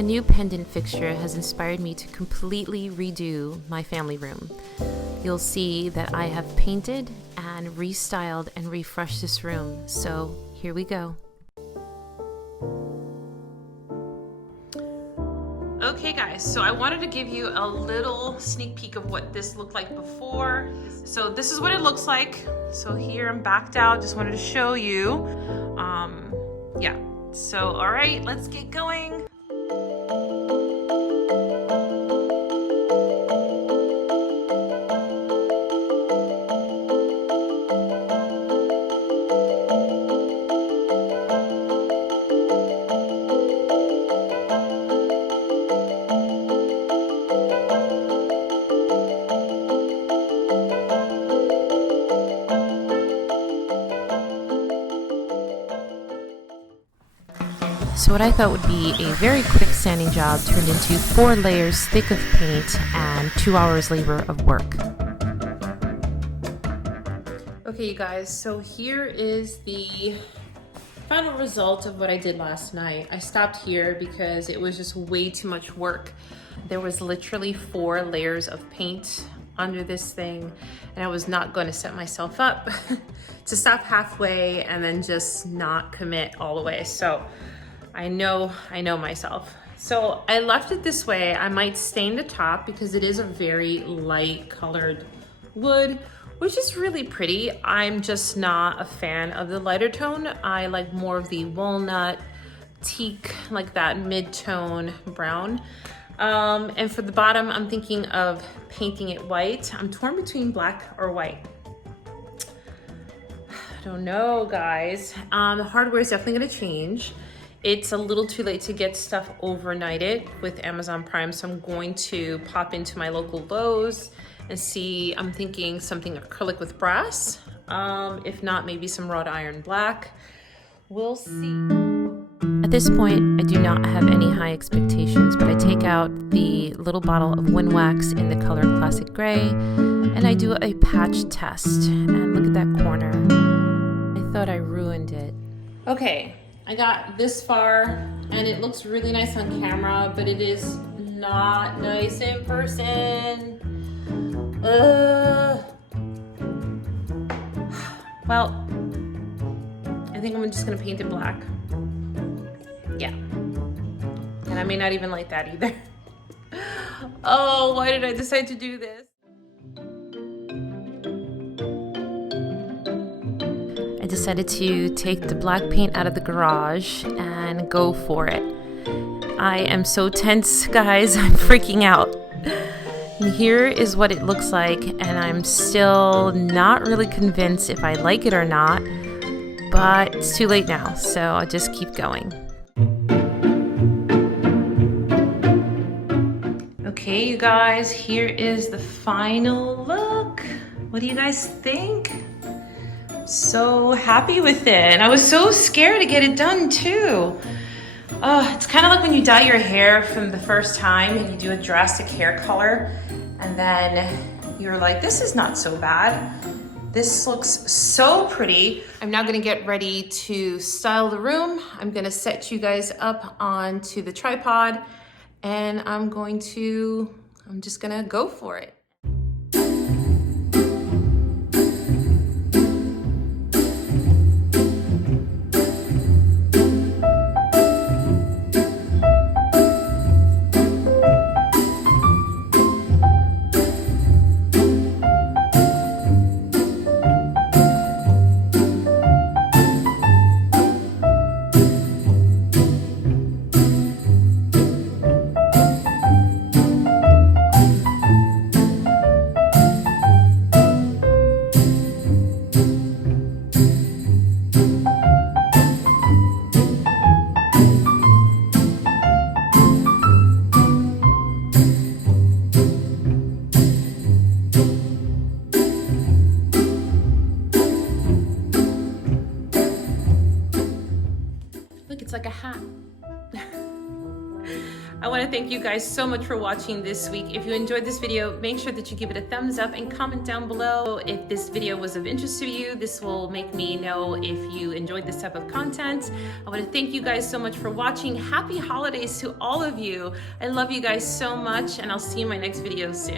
A new pendant fixture has inspired me to completely redo my family room. You'll see that I have painted and restyled and refreshed this room, so here we go. Okay guys, so I wanted to give you a little sneak peek of what this looked like before. So this is what it looks like. So here I'm backed out, just wanted to show you. Yeah, so all right, let's get going. So what I thought would be a very quick sanding job turned into 4 layers thick of paint and 2 hours labor of work. Okay you guys, so here is the final result of what I did last night. I stopped here because it was just way too much work. There was literally 4 layers of paint under this thing, and I was not going to set myself up to stop halfway and then just not commit all the way. So I know myself. So I left it this way. I might stain the top because it is a very light colored wood, which is really pretty. I'm just not a fan of the lighter tone. I like more of the walnut, teak, like that mid-tone brown. And for the bottom, I'm thinking of painting it white. I'm torn between black or white. I don't know, guys. The hardware is definitely gonna change. It's a little too late to get stuff overnighted with Amazon Prime, so I'm going to pop into my local Lowe's and see. I'm thinking something acrylic with brass. If not, maybe some wrought iron black. We'll see. At this point, I do not have any high expectations, but I take out the little bottle of Wind Wax in the color Classic Gray, and I do a patch test. And look at that corner. I thought I ruined it. Okay. I got this far and it looks really nice on camera, but it is not nice in person. Well, I think I'm just gonna paint it black. Yeah. And I may not even like that either. Oh, why did I decide to do this? I decided to take the black paint out of the garage and go for it. I am so tense, guys. I'm freaking out. And here is what it looks like, and I'm still not really convinced if I like it or not, but it's too late now, so I'll just keep going. Okay, you guys, here is the final look. What do you guys think? So happy with it, and I was so scared to get it done too. It's kind of like when you dye your hair from the first time and you do a drastic hair color, and then you're like, this is not so bad. This looks so pretty. I'm now gonna get ready to style the room. I'm gonna set you guys up onto the tripod, and I'm just gonna go for it. I want to thank you guys so much for watching this week. If you enjoyed this video, make sure that you give it a thumbs up and comment down below if this video was of interest to you. This will make me know if you enjoyed this type of content. I want to thank you guys so much for watching. Happy holidays to all of you. I love you guys so much, and I'll see you in my next video soon.